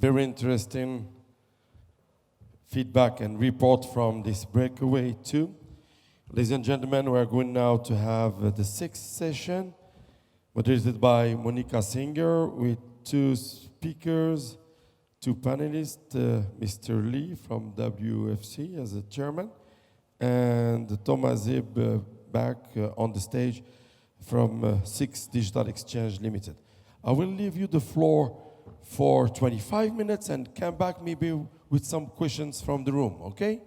very interesting feedback and report from this breakaway too. Ladies and gentlemen, we are going now to have the sixth session, moderated by Monica Singer, with two speakers, two panelists, Mr. Lee from WFC as the chairman, and Thomas Zib back on the stage from Six Digital Exchange Limited. I will leave you the floor for 25 minutes and come back maybe with some questions from the room, okay?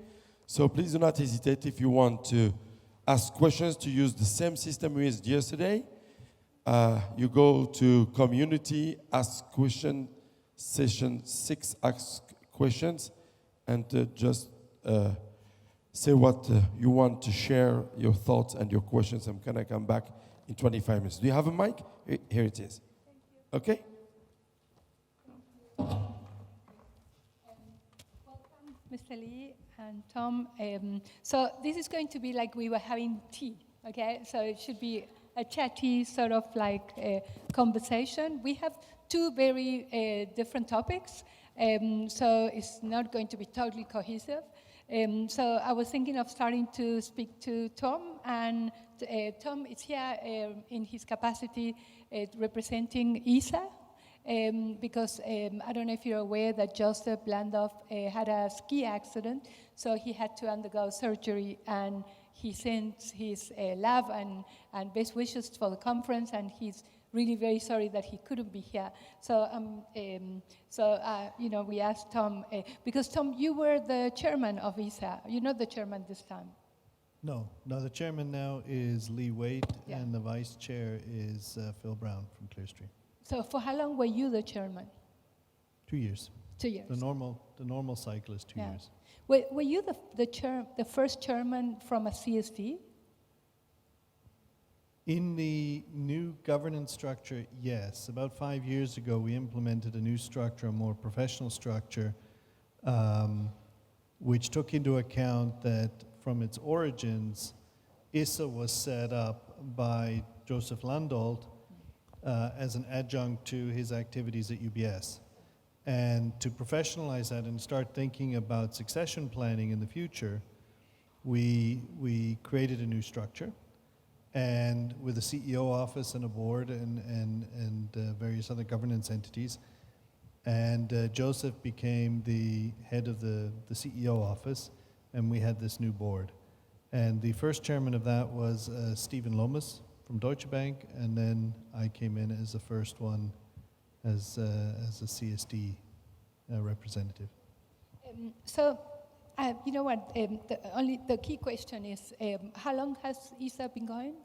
So please do not hesitate if you want to ask questions to use the same system we used yesterday. You go to community, ask question, session 6, ask questions, and just say what you want to share, your thoughts and your questions. I'm gonna come back in 25 minutes. Do you have a mic? Here it is. Okay? Welcome, Mr. Lee and Tom. So this is going to be like we were having tea, okay? So it should be a chatty sort of like conversation. We have two very different topics, so it's not going to be totally cohesive. So I was thinking of starting to speak to Tom, and Tom is here in his capacity representing ISSA, because I don't know if you're aware that Joseph Blandoff had a ski accident, so he had to undergo surgery, and he sends his love and best wishes for the conference, and he's really very sorry that he couldn't be here. So, we asked Tom, because Tom, you were the chairman of ISSA. You're not the chairman this time. No, the chairman now is Lee Waite, and the vice chair is Phil Brown from Clearstream. So for how long were you the chairman? 2 years. 2 years. The normal cycle is 2 years. Were you the first chairman from a CSD? In the new governance structure, yes. About 5 years ago, we implemented a new structure, a more professional structure, which took into account that from its origins, ISSA was set up by Joseph Landolt as an adjunct to his activities at UBS. And to professionalize that and start thinking about succession planning in the future, we created a new structure, and with a CEO office and a board and various other governance entities. And Joseph became the head of the CEO office, and we had this new board. And the first chairman of that was Stephen Lomas from Deutsche Bank, and then I came in as the first one as a CSD representative. You know what? The key question is, how long has ISSA been going?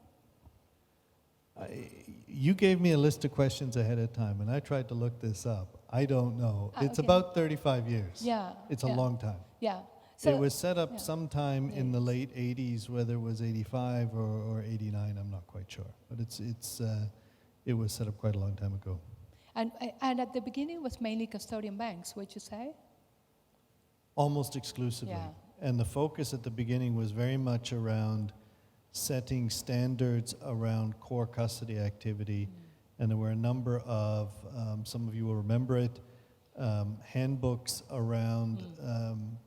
You gave me a list of questions ahead of time, and I tried to look this up. I don't know. It's about 35 years. Yeah. It's a long time. Yeah. So it was set up sometime in the late 80s, whether it was 85 or 89, I'm not quite sure. But it was set up quite a long time ago. And at the beginning, it was mainly custodian banks, would you say? Almost exclusively. Yeah. And the focus at the beginning was very much around setting standards around core custody activity. And there were a number of, some of you will remember it, handbooks around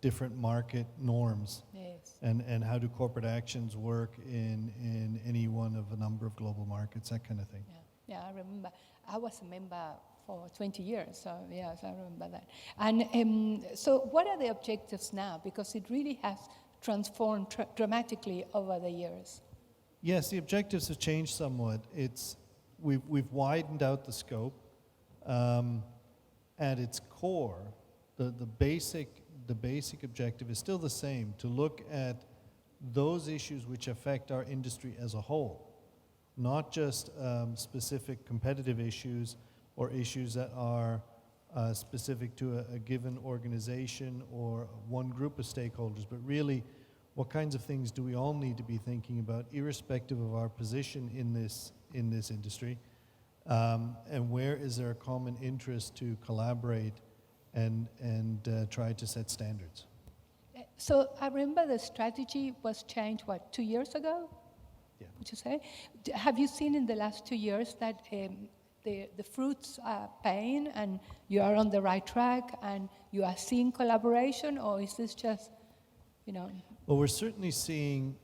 different market norms. Yes. And how do corporate actions work in any one of a number of global markets, that kind of thing. Yeah, I remember. I was a member for 20 years, so yes, I remember that. And so what are the objectives now? Because it really has transformed dramatically over the years. Yes, the objectives have changed somewhat. We've widened out the scope. At its core, the basic objective is still the same, to look at those issues which affect our industry as a whole, not just specific competitive issues or issues that are specific to a given organization or one group of stakeholders, but really what kinds of things do we all need to be thinking about, irrespective of our position in this industry, and where is there a common interest to collaborate and try to set standards. So I remember the strategy was changed, 2 years ago? Yeah. Would you say? Have you seen in the last 2 years that the fruits are paying and you are on the right track and you are seeing collaboration, or is this just, you know? Well, we're certainly seeing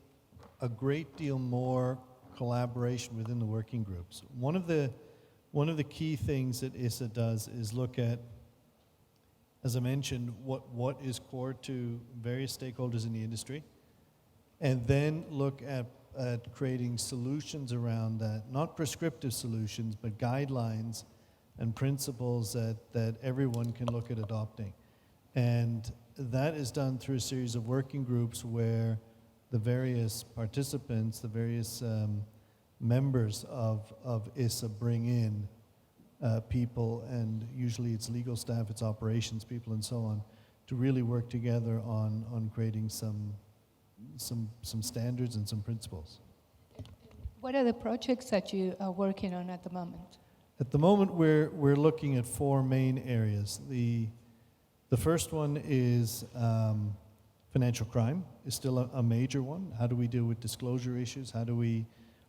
a great deal more collaboration within the working groups. One of the key things that ISSA does is look at, as I mentioned, what is core to various stakeholders in the industry, and then look at creating solutions around that, not prescriptive solutions, but guidelines and principles that everyone can look at adopting. And that is done through a series of working groups where the various participants, the various members of ISSA bring in people, and usually it's legal staff, it's operations people, and so on, to really work together on creating some standards and some principles. What are the projects that you are working on at the moment? At the moment, we're looking at 4 main areas. The first one is financial crime is still a major one. How do we deal with disclosure issues?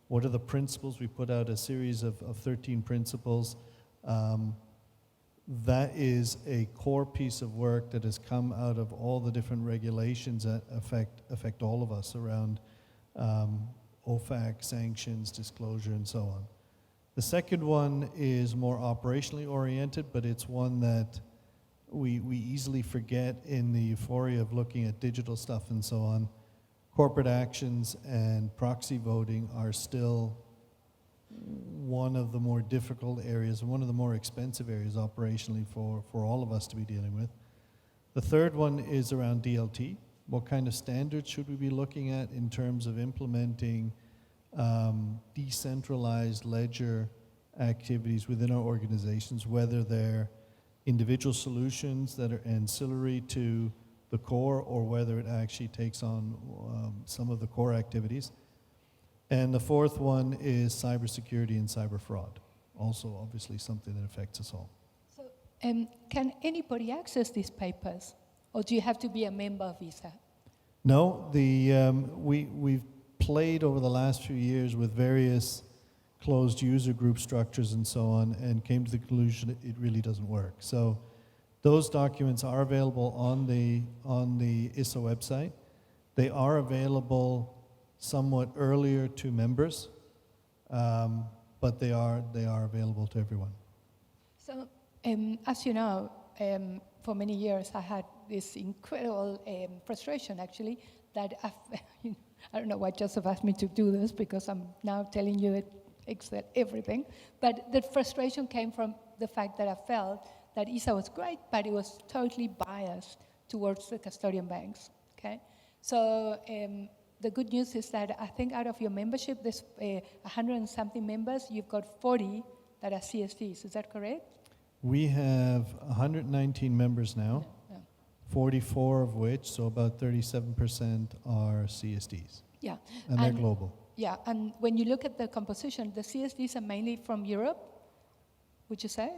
What are the principles? We put out a series of 13 principles. That is a core piece of work that has come out of all the different regulations that affect all of us around OFAC, sanctions, disclosure, and so on. The second one is more operationally oriented, but it's one that we easily forget in the euphoria of looking at digital stuff and so on. Corporate actions and proxy voting are still one of the more difficult areas and one of the more expensive areas operationally for all of us to be dealing with. The third one is around DLT. What kind of standards should we be looking at in terms of implementing decentralized ledger activities within our organizations, whether they're individual solutions that are ancillary to the core or whether it actually takes on some of the core activities. And the fourth one is cybersecurity and cyber fraud, also obviously something that affects us all. So, can anybody access these papers, or do you have to be a member of ISSA? No, we've played over the last few years with various closed user group structures and so on, and came to the conclusion that it really doesn't work. So those documents are available on the ISSA website. They are available somewhat earlier to members, but they are available to everyone. So, as you know, for many years I had this incredible frustration, actually, that I don't know why Joseph asked me to do this, because I'm now telling you it excel everything, but the frustration came from the fact that I felt that ISSA was great, but it was totally biased towards the custodian banks, okay? So the good news is that I think out of your membership, there's 100 and something members, you've got 40 that are CSDs, is that correct? We have 119 members now, 44 of which, so about 37% are CSDs. Yeah. And they're global. Yeah, and when you look at the composition, the CSDs are mainly from Europe, would you say?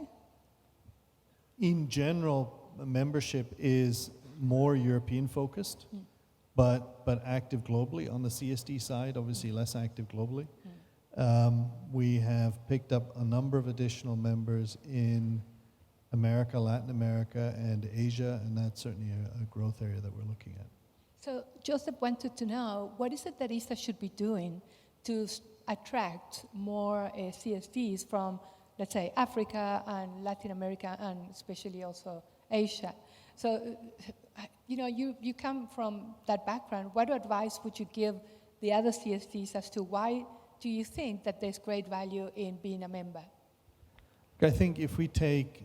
In general, membership is more European focused, but active globally. On the CSD side, obviously less active globally. We have picked up a number of additional members in America, Latin America, and Asia, and that's certainly a growth area that we're looking at. So Joseph wanted to know, what is it that ISSA should be doing to attract more CSDs from, let's say, Africa and Latin America, and especially also Asia? So, you come from that background. What advice would you give the other CSDs as to why do you think that there's great value in being a member? I think if we take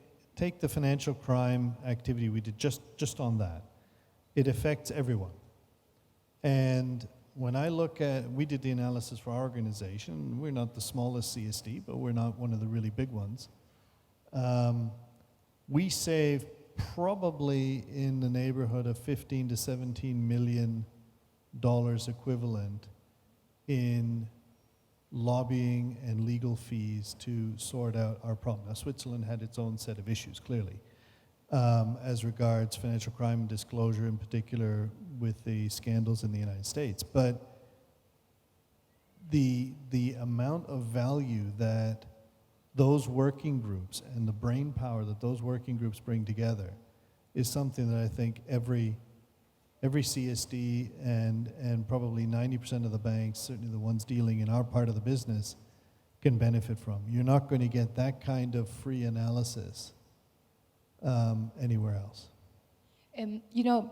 the financial crime activity we did just on that, it affects everyone. And when I look at, we did the analysis for our organization, we're not the smallest CSD, but we're not one of the really big ones. We save probably in the neighborhood of $15 to $17 million equivalent in lobbying and legal fees to sort out our problem. Now, Switzerland had its own set of issues, clearly, as regards financial crime and disclosure, in particular with the scandals in the United States. But the amount of value that those working groups and the brain power that those working groups bring together is something that I think every CSD and probably 90% of the banks, certainly the ones dealing in our part of the business, can benefit from. You're not going to get that kind of free analysis anywhere else. You know,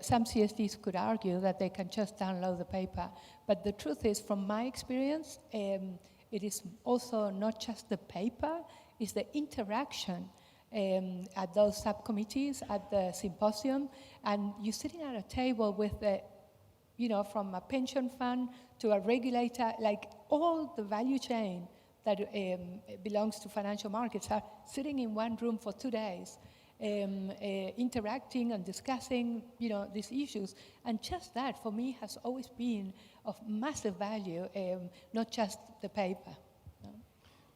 some CSDs could argue that they can just download the paper, but the truth is, from my experience, it is also not just the paper, it's the interaction at those subcommittees, at the symposium, and you're sitting at a table with the, you know, from a pension fund to a regulator, like all the value chain that belongs to financial markets are sitting in one room for 2 days, interacting and discussing, you know, these issues. And just that, for me, has always been of massive value, not just the paper.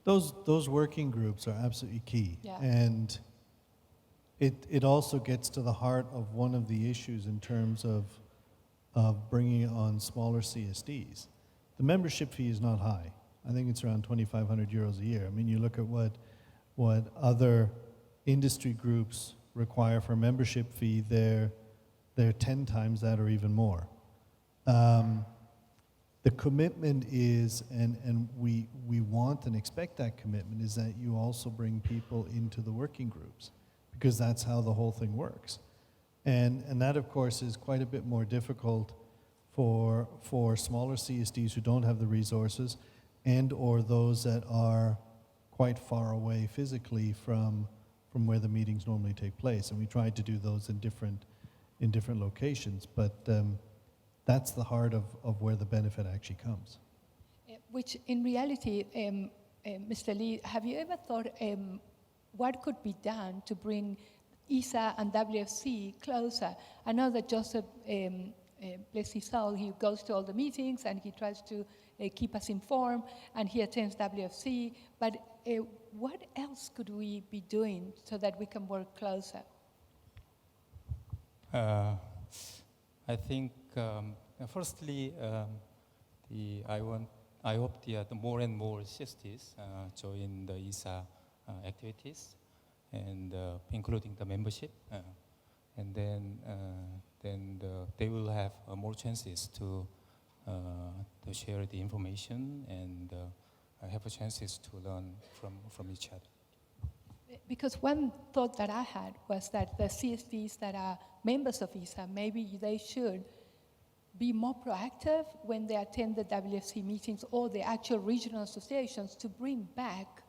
Those working groups are absolutely key. Yeah. And it also gets to the heart of one of the issues in terms of bringing on smaller CSDs. The membership fee is not high. I think it's around 2,500 euros a year. I mean, you look at what other industry groups require for a membership fee, they're 10 times that or even more. The commitment is, and we want and expect that commitment, is that you also bring people into the working groups, because that's how the whole thing works. And that, of course, is quite a bit more difficult for smaller CSDs who don't have the resources and or those that are quite far away physically from where the meetings normally take place. And we try to do those in different locations, but that's the heart of where the benefit actually comes. Which, in reality, Mr. Lee, have you ever thought what could be done to bring ISSA and WFC closer? I know that Joseph, bless his soul, he goes to all the meetings and he tries to keep us informed, and he attends WFC, but what else could we be doing so that we can work closer? I think, firstly, I hope the more and more CSTs join the ISSA activities, and including the membership, and then they will have more chances to share the information and have chances to learn from each other. Because one thought that I had was that the CSDs that are members of ISSA, maybe they should be more proactive when they attend the WFC meetings or the actual regional associations to bring back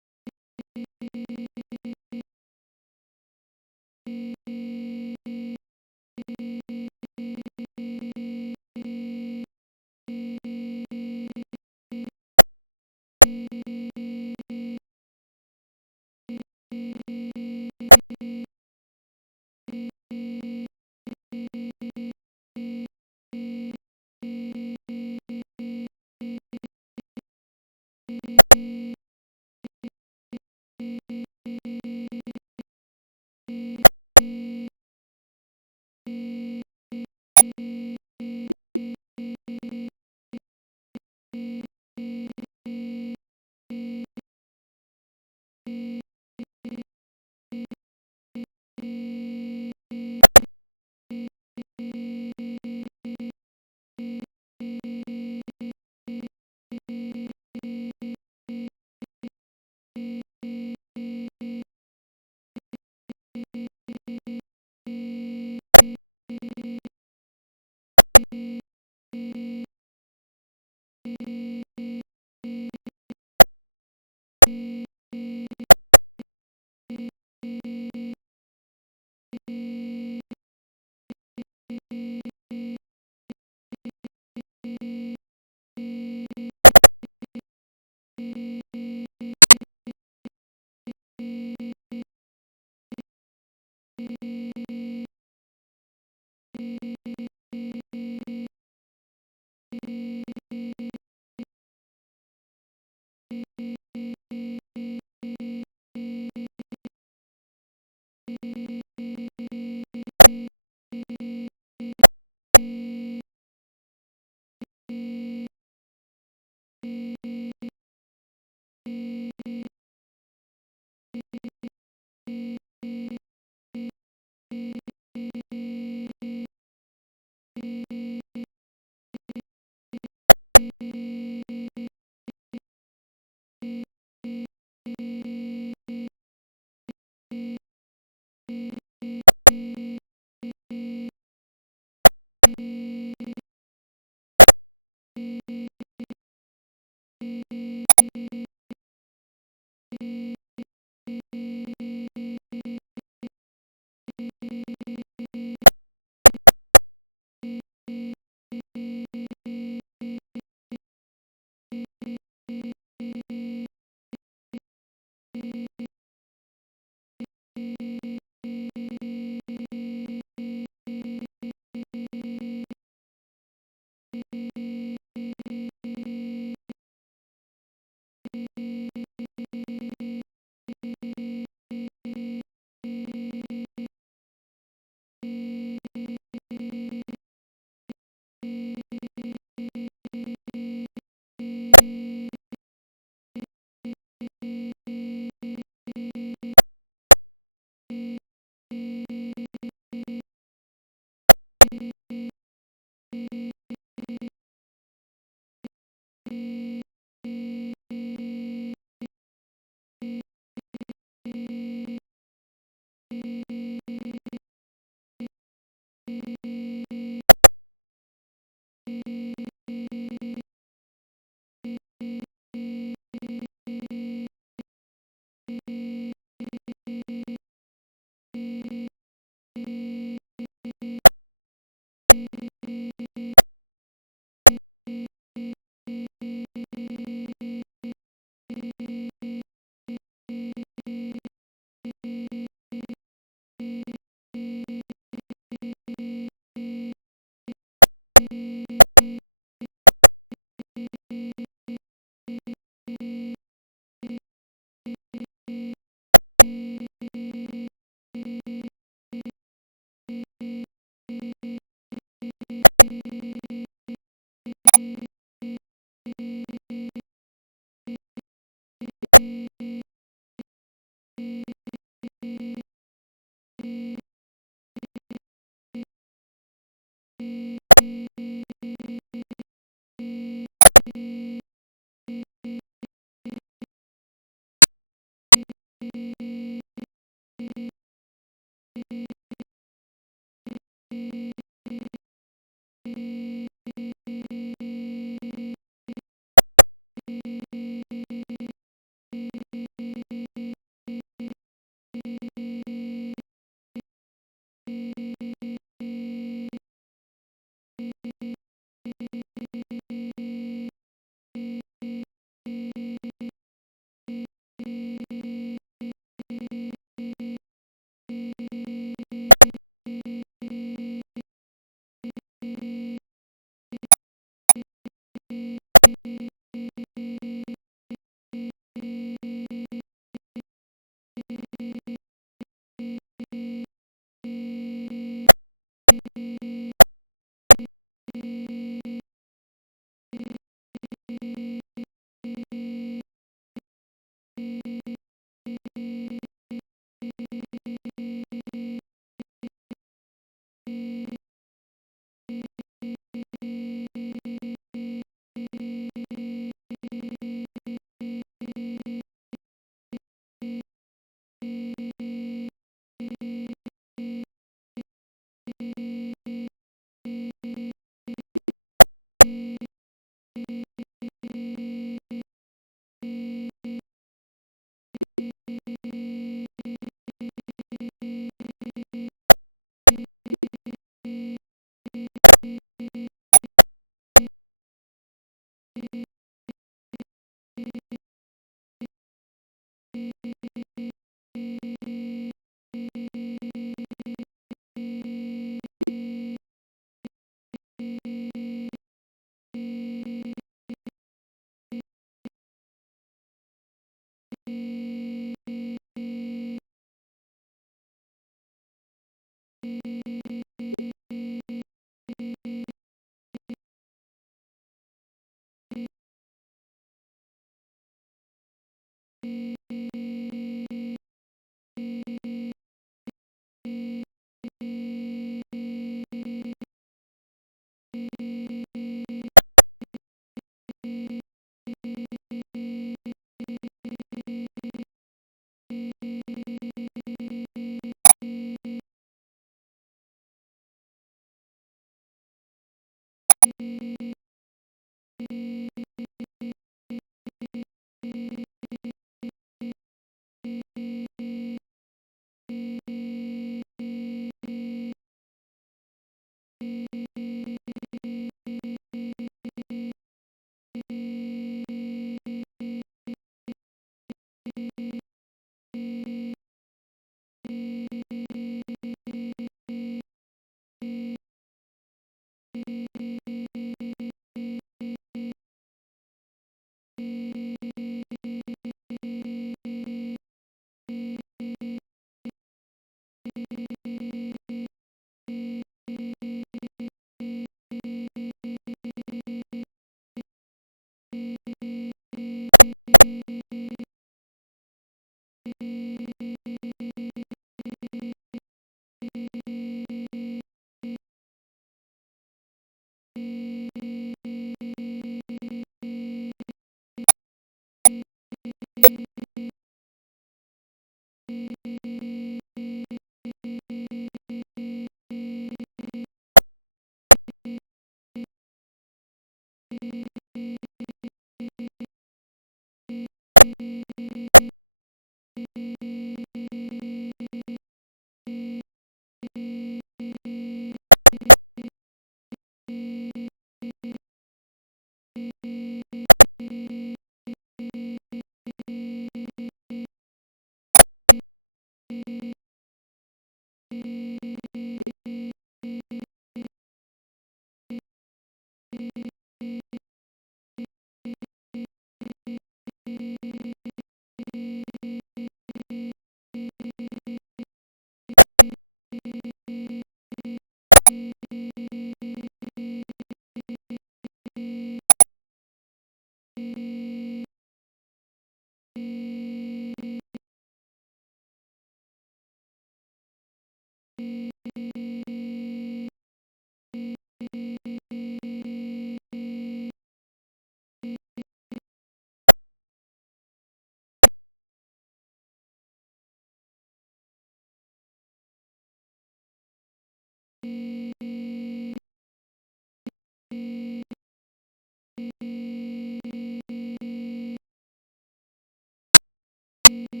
you.